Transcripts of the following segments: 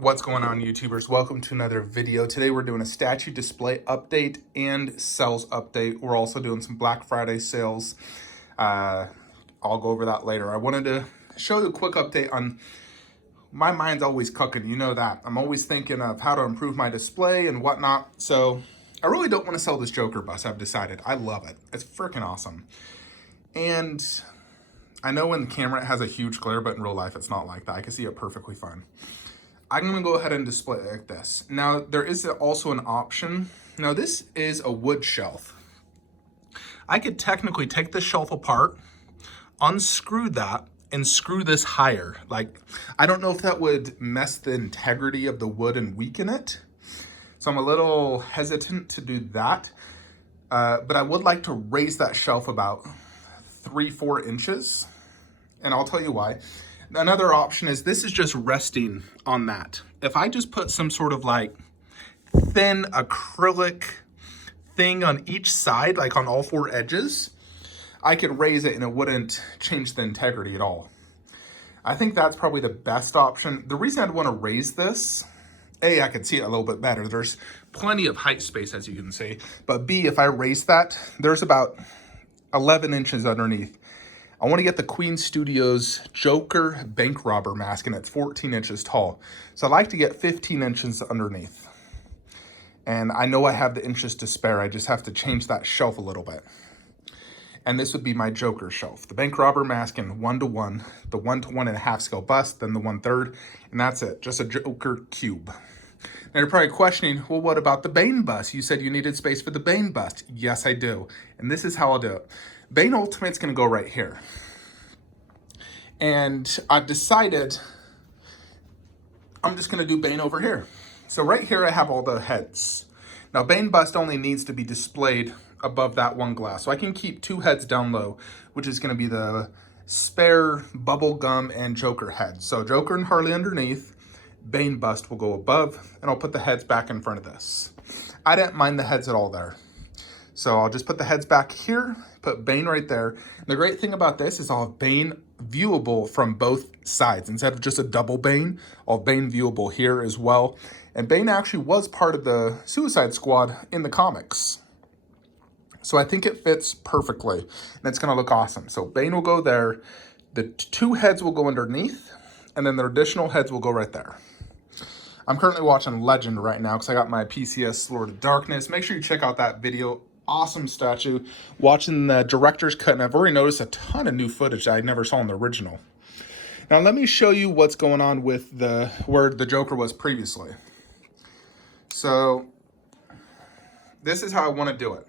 What's going on, YouTubers? Welcome to another video. Today we're doing a statue display update and sales update. We're also doing some Black Friday sales. I'll go over that later. I wanted to show you a quick update on my mind's always cooking. You know that. I'm always thinking of how to improve my display and whatnot. So I really don't want to sell this Joker bus, I've decided. I love it. It's freaking awesome. And I know in the camera it has a huge glare, but in real life it's not like that. I can see it perfectly fine. I'm gonna go ahead and display it like this. Now, there is also an option. Now, this is a wood shelf. I could technically take this shelf apart, unscrew that, and screw this higher. Like, I don't know if that would mess the integrity of the wood and weaken it. So I'm a little hesitant to do that. But I would like to raise that shelf about 3-4 inches. And I'll tell you why. Another option is this is just resting on that. If I just put some sort of like thin acrylic thing on each side, like on all 4 edges, I could raise it and it wouldn't change the integrity at all. I think that's probably the best option. The reason I'd want to raise this, A, I could see it a little bit better. There's plenty of height space, as you can see. But B, if I raise that, there's about 11 inches underneath. I want to get the Queen Studios Joker bank robber mask, and it's 14 inches tall. So I like to get 15 inches underneath. And I know I have the inches to spare. I just have to change that shelf a little bit. And this would be my Joker shelf. The bank robber mask in 1:1, the 1 to 1.5 scale bust, then the 1/3, and that's it. Just a Joker cube. Now you're probably questioning, well, what about the Bane bust? You said you needed space for the Bane bust. Yes, I do. And this is how I'll do it. Bane Ultimate's gonna go right here. And I've decided I'm just gonna do Bane over here. So right here I have all the heads. Now Bane bust only needs to be displayed above that one glass. So I can keep 2 heads down low, which is gonna be the spare bubblegum and Joker heads. So Joker and Harley underneath, Bane bust will go above, and I'll put the heads back in front of this. I didn't mind the heads at all there. So I'll just put the heads back here, put Bane right there. And the great thing about this is I'll have Bane viewable from both sides. Instead of just a double Bane, I'll have Bane viewable here as well. And Bane actually was part of the Suicide Squad in the comics. So I think it fits perfectly, and it's gonna look awesome. So Bane will go there, the 2 heads will go underneath, and then the additional heads will go right there. I'm currently watching Legend right now because I got my PCS Lord of Darkness. Make sure you check out that video. Awesome statue. Watching the director's cut, and I've already noticed a ton of new footage that I never saw in the original. Now let me show you what's going on with where the Joker was previously. So this is how I want to do it.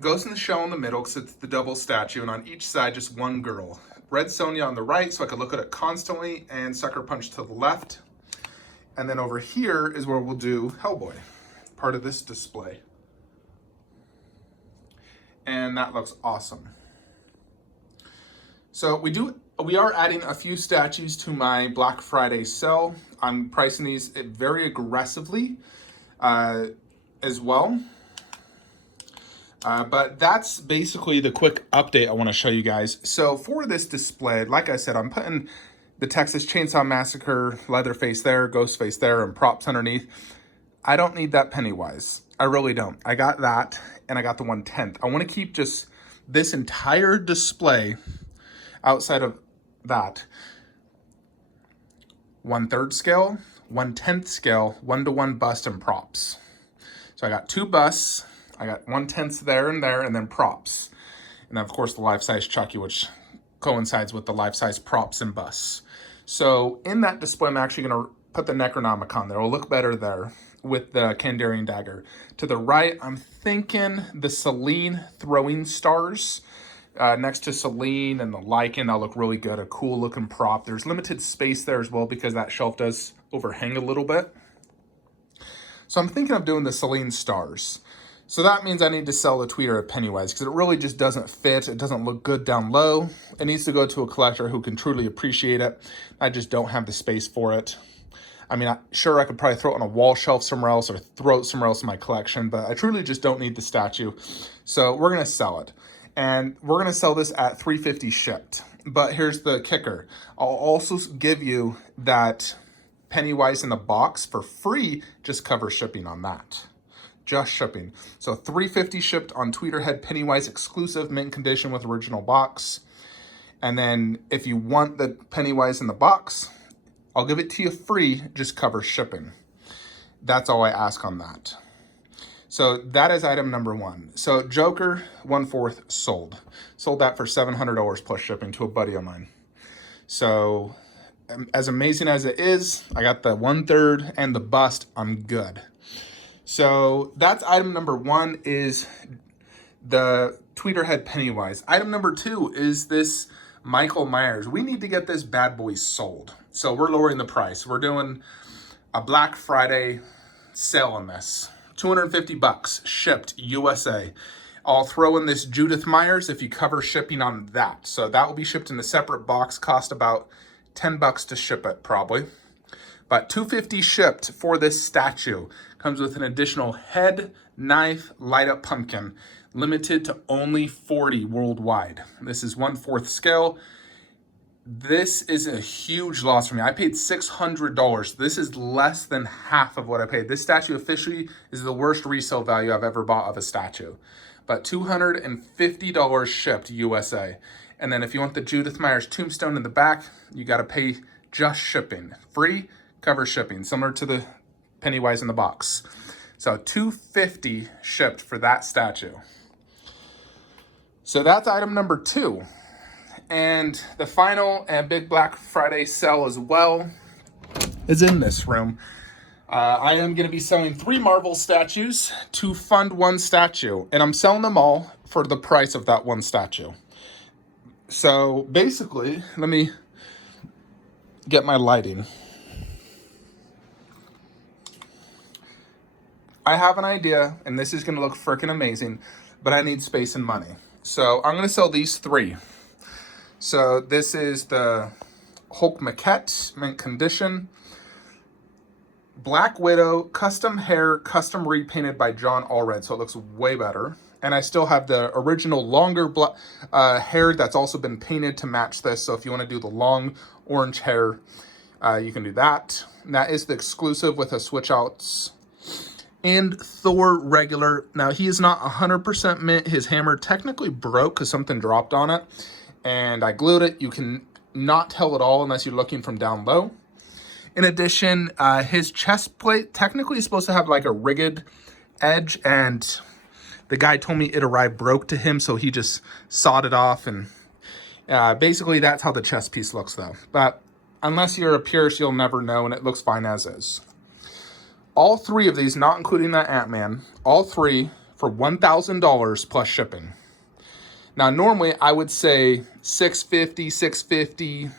Ghost in the Shell in the middle because it's the double statue, and on each side just one girl. Red Sonja on the right so I could look at it constantly, and Sucker Punch to the left. And then over here is where we'll do Hellboy, part of this display. And that looks awesome. So we are adding a few statues to my Black Friday sale. I'm pricing these very aggressively as well. But that's basically the quick update I want to show you guys. So for this display, like I said, I'm putting the Texas Chainsaw Massacre Leatherface there, Ghostface there, and props underneath. I don't need that Pennywise. I really don't. I got that, and I got the 1/10. I want to keep just this entire display outside of that. 1/3 scale, 1/10 scale, 1-to-1 bust and props. So I got 2 busts. I got 1/10 there, and then props. And then, of course, the life-size Chucky, which coincides with the life-size props and busts. So in that display, I'm actually going to put the Necronomicon there. It'll look better there with the Kandarian dagger. To the right, I'm thinking the Selene throwing stars next to Selene and the Lycan. That'll look really good, a cool looking prop. There's limited space there as well because that shelf does overhang a little bit. So I'm thinking of doing the Selene stars. So that means I need to sell the tweeter at Pennywise because it really just doesn't fit. It doesn't look good down low. It needs to go to a collector who can truly appreciate it. I just don't have the space for it. I mean, sure, I could probably throw it on a wall shelf somewhere else or throw it somewhere else in my collection, but I truly just don't need the statue. So we're going to sell it. And we're going to sell this at $350 shipped. But here's the kicker. I'll also give you that Pennywise in the box for free. Just cover shipping on that. Just shipping. So $350 shipped on Tweeterhead Pennywise exclusive mint condition with original box. And then if you want the Pennywise in the box, I'll give it to you free. Just cover shipping. That's all I ask on that. So that is item number 1. So Joker 1/4 sold. Sold that for $700 plus shipping to a buddy of mine. So as amazing as it is, I got the 1/3 and the bust. I'm good. So that's item number 1 is the Tweeterhead Pennywise. Item number 2 is this Michael Myers. We need to get this bad boy sold. So we're lowering the price. We're doing a Black Friday sale on this. $250 shipped USA. I'll throw in this Judith Myers if you cover shipping on that. So that will be shipped in a separate box, cost about $10 to ship it probably. But $250 shipped for this statue. Comes with an additional head, knife, light up pumpkin. Limited to only 40 worldwide. This is 1/4 scale. This is a huge loss for me. I paid $600. This is less than half of what I paid. This statue officially is the worst resale value I've ever bought of a statue. But $250 shipped USA. And then if you want the Judith Myers tombstone in the back, you got to pay just shipping. Free, cover shipping, similar to the Pennywise in the box. So $250 shipped for that statue. So that's item number 2. And the final and big Black Friday sale as well is in this room. I am going to be selling 3 Marvel statues to fund 1 statue. And I'm selling them all for the price of that 1 statue. So basically, let me get my lighting. I have an idea, and this is going to look freaking amazing, but I need space and money. So I'm going to sell these 3. So this is the Hulk Maquette, mint condition. Black Widow, custom hair, custom repainted by John Allred, so it looks way better. And I still have the original longer hair that's also been painted to match this. So if you want to do the long orange hair, you can do that. And that is the exclusive with a switch outs. And Thor regular. Now he is not 100% mint. His hammer technically broke because something dropped on it. And I glued it. You can not tell at all unless you're looking from down low. In addition, his chest plate technically is supposed to have like a rigged edge, and the guy told me it arrived broke to him, so he just sawed it off. And basically that's how the chest piece looks though. But unless you're a purist, you'll never know, and it looks fine as is. All 3 of these, not including that Ant-Man, all 3 for $1,000 plus shipping. Now, normally I would say $650, $650,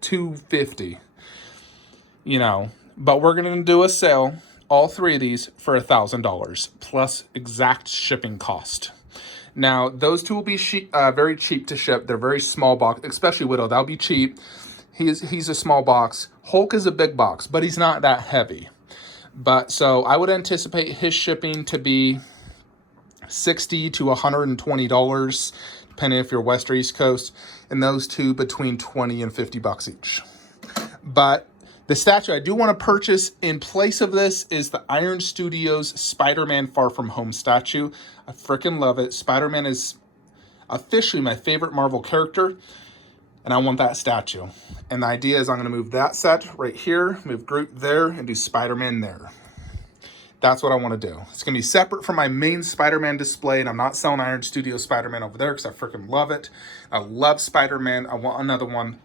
$250, you know, but we're going to do a sale, all 3 of these for $1,000 plus exact shipping cost. Now, those 2 will be very cheap to ship. They're very small box, especially Widow. That'll be cheap. He's a small box. Hulk is a big box, but he's not that heavy. But so I would anticipate his shipping to be $60 to $120, depending if you're West or East Coast, and those 2 between $20 and $50 each. But the statue I do want to purchase in place of this is the Iron Studios Spider-Man Far From Home statue. I freaking love it. Spider-Man is officially my favorite Marvel character, and I want that statue. And the idea is I'm going to move that set right here, move Groot there, and do Spider-Man there. That's what I want to do. It's going to be separate from my main Spider-Man display, and I'm not selling Iron Studios Spider-Man over there because I freaking love it. I love Spider-Man. I want another one.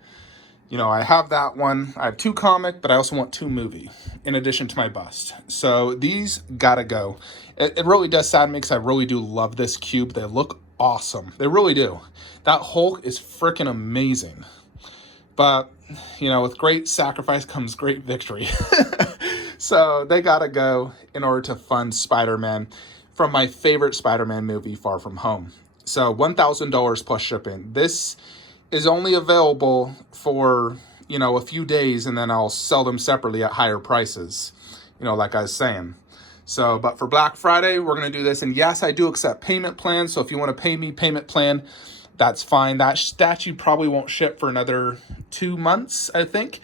You know, I have that one. I have 2 comic, but I also want 2 movie in addition to my bust. So these gotta go. It really does sadden me because I really do love this cube. They look awesome. They really do. That Hulk is freaking amazing. But, you know, with great sacrifice comes great victory. So they gotta go in order to fund Spider-Man from my favorite Spider-Man movie, Far From Home. So $1,000 plus shipping. This is only available for, you know, a few days, and then I'll sell them separately at higher prices, you know, like I was saying. So, but for Black Friday, we're going to do this. And yes, I do accept payment plans. So if you want to pay me payment plan, that's fine. That statue probably won't ship for another 2 months, I think.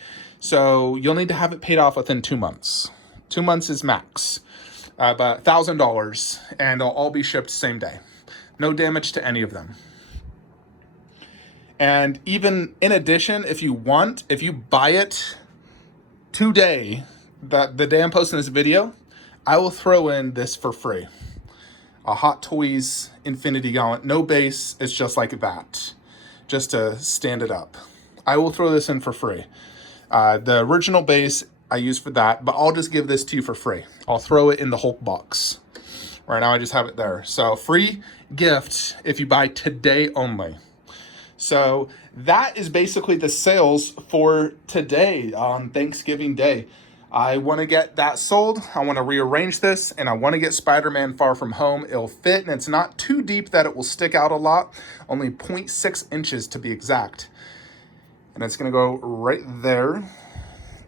So you'll need to have it paid off within 2 months. 2 months is max, but $1,000, and they'll all be shipped same day. No damage to any of them. And even in addition, if you buy it today, the day I'm posting this video, I will throw in this for free. A Hot Toys Infinity Gauntlet, no base, it's just like that, just to stand it up. I will throw this in for free. The original base I use for that, but I'll just give this to you for free. I'll throw it in the Hulk box. Right now I just have it there. So free gift if you buy today only. So that is basically the sales for today on Thanksgiving Day. I want to get that sold. I want to rearrange this, and I want to get Spider-Man Far From Home. It'll fit, and it's not too deep that it will stick out a lot. Only 0.6 inches to be exact. And it's going to go right there,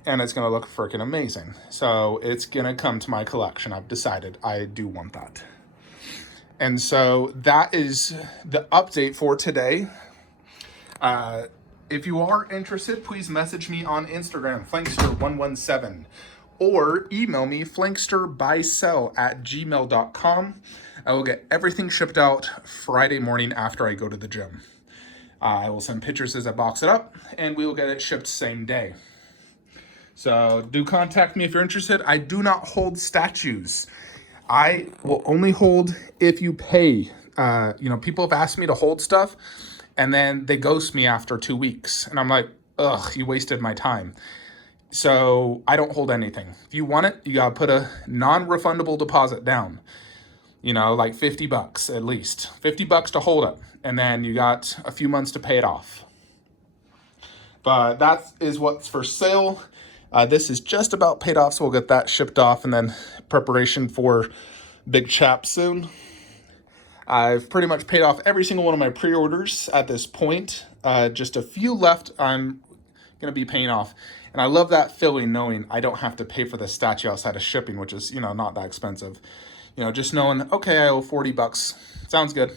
and it's going to look freaking amazing. So it's going to come to my collection. I've decided I do want that. And so that is the update for today. If you are interested, please message me on Instagram, flankster117, or email me, flanksterbuysell@gmail.com. I will get everything shipped out Friday morning after I go to the gym. I will send pictures as I box it up, and we will get it shipped same day. So do contact me if you're interested. I do not hold statues. I will only hold if you pay. People have asked me to hold stuff, and then they ghost me after 2 weeks. And I'm like, ugh, you wasted my time. So I don't hold anything. If you want it, you gotta put a non-refundable deposit down. Like $50 at least. $50 to hold it. And then you got a few months to pay it off. But that is what's for sale. This is just about paid off, so we'll get that shipped off, and then preparation for Big Chap soon. I've pretty much paid off every single one of my pre-orders at this point. Just a few left I'm going to be paying off. And I love that feeling knowing I don't have to pay for the statue outside of shipping, which is, not that expensive. Just knowing, okay, I owe $40. Sounds good.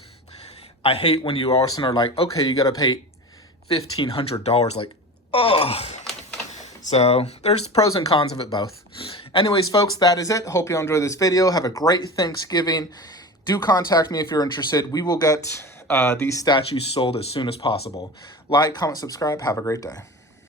I hate when you also are like, okay, you got to pay $1,500. Like, ugh. So there's pros and cons of it both. Anyways, folks, that is it. Hope you enjoyed this video. Have a great Thanksgiving. Do contact me if you're interested. We will get these statues sold as soon as possible. Like, comment, subscribe. Have a great day.